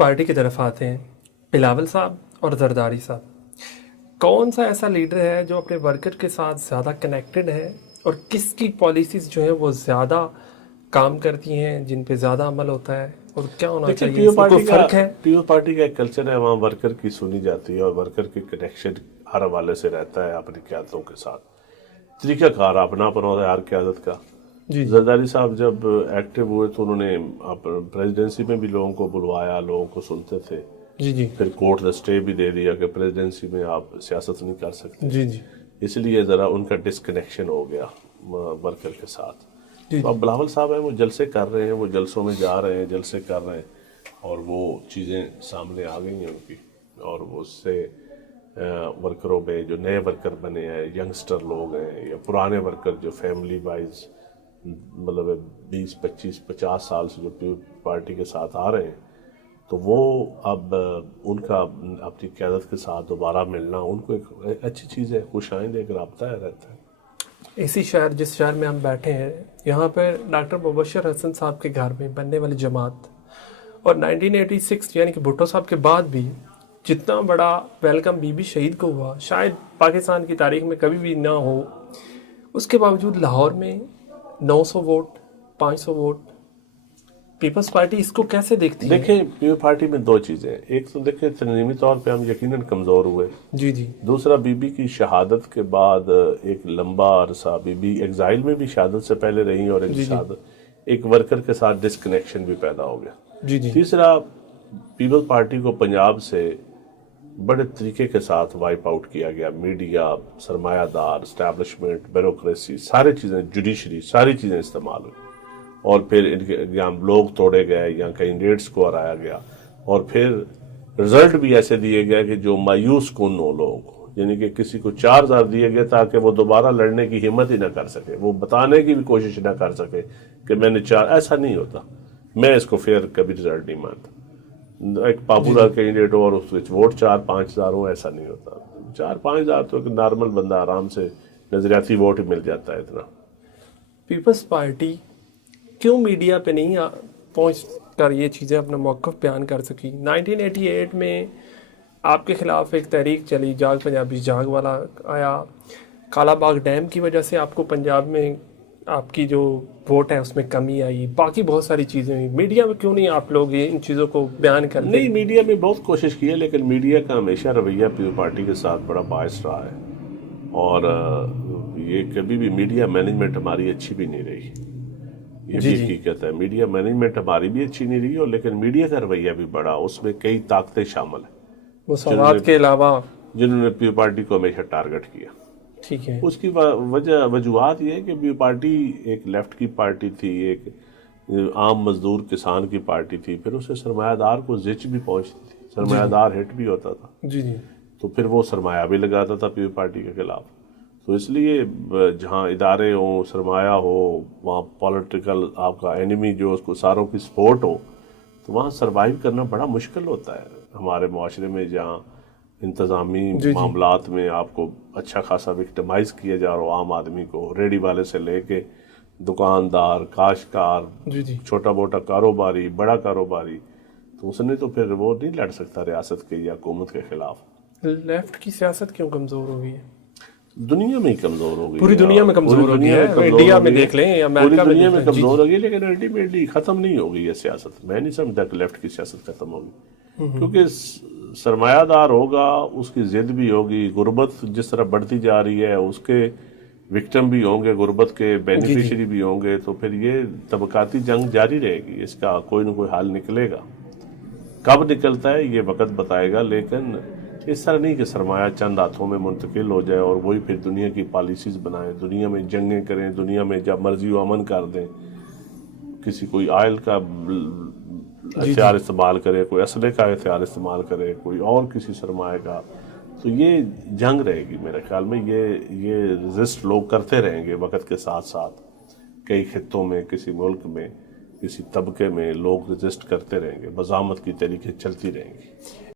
Party کی طرف آتے ہیں، بلاول صاحب اور زرداری صاحب، کون سا ایسا لیڈر ہے جو اپنے ورکر کے ساتھ زیادہ کنیکٹڈ ہے اور کس کی پالیسیز جو ہیں وہ زیادہ کام کرتی ہیں، جن پہ زیادہ عمل ہوتا ہے، اور کیا ہونا چاہیے؟ اس میں کوئی فرق ہے؟ پیپلز پارٹی کا ایک کلچر ہے، وہاں ورکر کی سنی جاتی ہے اور ورکر کی کنیکشن ہر حوالے سے رہتا ہے اپنی قیادتوں کے ساتھ، طریقہ کار اپنا ہوتا ہے ہر قیادت کا۔ زرداری صاحب جب ایکٹیو ہوئے تو انہوں نے پریزیڈنسی میں بھی لوگوں کو بلوایا، لوگوں کو سنتے تھے، پھر کورٹ نے اسٹے بھی دے دیا کہ پریزیڈنسی میں آپ سیاست نہیں کر سکتے، اس لیے ذرا ان کا ڈسکنیکشن ہو گیا ورکر کے ساتھ۔ تو اب بلاول صاحب ہیں، وہ جلسے کر رہے ہیں، وہ جلسوں میں جا رہے ہیں، جلسے کر رہے ہیں، اور وہ چیزیں سامنے آ گئی ہیں ان کی، اور وہ اس سے ورکروں میں جو نئے ورکر بنے ہیں، ینگسٹر لوگ ہیں یا پرانے ورکر جو فیملی وائز مطلب 20 25 50 سال سے جو پیپلز پارٹی کے ساتھ آ رہے ہیں، تو وہ اب ان کا اپنی قیادت کے ساتھ دوبارہ ملنا ان کو ایک اچھی چیز ہے، خوش آئند ایک رابطہ رہتا ہے۔ اسی شہر جس شہر میں ہم بیٹھے ہیں، یہاں پہ ڈاکٹر مبشر حسن صاحب کے گھر میں بننے والی جماعت، اور 1986 یعنی کہ بھٹو صاحب کے بعد بھی جتنا بڑا ویلکم بی بی شہید کو ہوا شاید پاکستان کی تاریخ میں کبھی بھی نہ ہو، اس کے باوجود لاہور میں 900 ووٹ 500 ووٹ، پیپلز پارٹی اس کو کیسے دیکھتی ہے؟ دیکھیں، پیپلز پارٹی میں دو چیزیں، ایک تو دیکھیں تنظیمی طور پہ ہم یقیناً کمزور ہوئے، دوسرا بی بی کی شہادت کے بعد ایک لمبا عرصہ بی بی ایگزائل میں بھی شہادت سے پہلے رہی، اور ایک ورکر کے ساتھ ڈسکنیکشن بھی پیدا ہو گیا۔ تیسرا، پیپلز پارٹی کو پنجاب سے بڑے طریقے کے ساتھ وائپ آؤٹ کیا گیا، میڈیا، سرمایہ دار، اسٹیبلشمنٹ، بیوروکریسی، ساری چیزیں، جوڈیشری، ساری چیزیں استعمال ہوئی، اور پھر ان کے یہاں لوگ توڑے گئے یا کینڈیڈیٹس کو ہرایا گیا، اور پھر رزلٹ بھی ایسے دیے گئے کہ جو مایوس کن ہو لوگ، یعنی کہ کسی کو 4000 دیے گئے تاکہ وہ دوبارہ لڑنے کی ہمت ہی نہ کر سکے، وہ بتانے کی بھی کوشش نہ کر سکے کہ میں نے ایسا نہیں ہوتا، میں اس کو فیئر کبھی رزلٹ نہیں مانتا۔ ایک پاپولر کینڈیڈیٹ ہو اور اس وچ ووٹ 4-5 ہزار ہو، ایسا نہیں ہوتا۔ 4-5 ہزار تو ایک نارمل بندہ آرام سے نظریاتی ووٹ ہی مل جاتا ہے اتنا۔ پیپلز پارٹی کیوں میڈیا پہ نہیں پہنچ کر یہ چیزیں اپنا موقف بیان کر سکی؟ 1988 میں آپ کے خلاف ایک تحریک چلی، جاگ پنجابی جاگ والا آیا، کالا باغ ڈیم کی وجہ سے آپ کو پنجاب میں آپ کی جو ووٹ ہے اس میں کمی آئی، باقی بہت ساری چیزیں ہوئی، میڈیا میں کیوں نہیں آپ لوگ ان چیزوں کو بیان کرتے؟ نہیں، میڈیا میں بہت کوشش کی ہے، لیکن میڈیا کا ہمیشہ رویہ پیپلز پارٹی کے ساتھ بڑا باعث رہا ہے، اور یہ کبھی بھی میڈیا مینجمنٹ ہماری اچھی بھی نہیں رہی، یہ بھی حقیقت ہے۔ میڈیا مینجمنٹ ہماری بھی اچھی نہیں رہی، اور لیکن میڈیا کا رویہ بھی بڑا، اس میں کئی طاقتیں شامل ہیں مساوات کے علاوہ جنہوں نے پیپلز پارٹی کو ہمیشہ ٹارگٹ کیا۔ ٹھیک ہے، اس کی وجوہات یہ ہے کہ پیپلز پارٹی ایک لیفٹ کی پارٹی تھی، ایک عام مزدور کسان کی پارٹی تھی، پھر اسے سرمایہ دار کو زچ بھی پہنچتی تھی، سرمایہ دار ہٹ بھی ہوتا تھا، تو پھر وہ سرمایہ بھی لگاتا تھا پیپلز پارٹی کے خلاف۔ تو اس لیے جہاں ادارے ہوں، سرمایہ ہو، وہاں پولیٹیکل آپ کا اینیمی جو اس کو ساروں کی سپورٹ ہو، تو وہاں سروائیو کرنا بڑا مشکل ہوتا ہے ہمارے معاشرے میں، جہاں انتظامی معاملات میں آپ کو اچھا خاصا وکٹمائز کیا جا رہا ہو، عام آدمی کو، ریڈی والے سے لے کے دکاندار، کاشتکار، چھوٹا موٹا کاروباری، بڑا کاروباری، تو اس نے تو پھر وہ نہیں لڑ سکتا ریاست کے یا حکومت کے خلاف۔ لیفٹ کی سیاست کیوں کمزور ہو گئی ہے؟ دنیا میں ہی کمزور ہو گئی، پوری دنیا میں کمزور ہو گئی ہے، انڈیا میں دیکھ لیں، پوری دنیا میں کمزور ہو گئی، لیکن الٹیمیٹلی ختم نہیں ہو گئی ہے سیاست۔ میں نہیں سمجھتا کہ لیفٹ کی سیاست ختم ہوگی، کیونکہ سرمایہ دار ہوگا، اس کی ضد بھی ہوگی، غربت جس طرح بڑھتی جا رہی ہے اس کے وکٹم بھی ہوں گے، غربت کے بینیفیشری بھی ہوں گے، تو پھر یہ طبقاتی جنگ جاری رہے گی، اس کا کوئی نہ کوئی حل نکلے گا۔ کب نکلتا ہے یہ وقت بتائے گا، لیکن اس طرح نہیں کہ سرمایہ چند ہاتھوں میں منتقل ہو جائے اور وہی پھر دنیا کی پالیسیز بنائیں، دنیا میں جنگیں کریں، دنیا میں جب مرضی و امن کر دیں، کسی کوئی آئل کا ہتھیار استعمال کرے، کوئی اسلحے کا ہتھیار استعمال کرے، کوئی اور کسی سرمایہ کا، تو یہ جنگ رہے گی میرے خیال میں۔ یہ رزسٹ لوگ کرتے رہیں گے وقت کے ساتھ ساتھ، کئی خطوں میں، کسی ملک میں، کسی طبقے میں لوگ رزسٹ کرتے رہیں گے، بزامت کی طریقے چلتی رہیں گی۔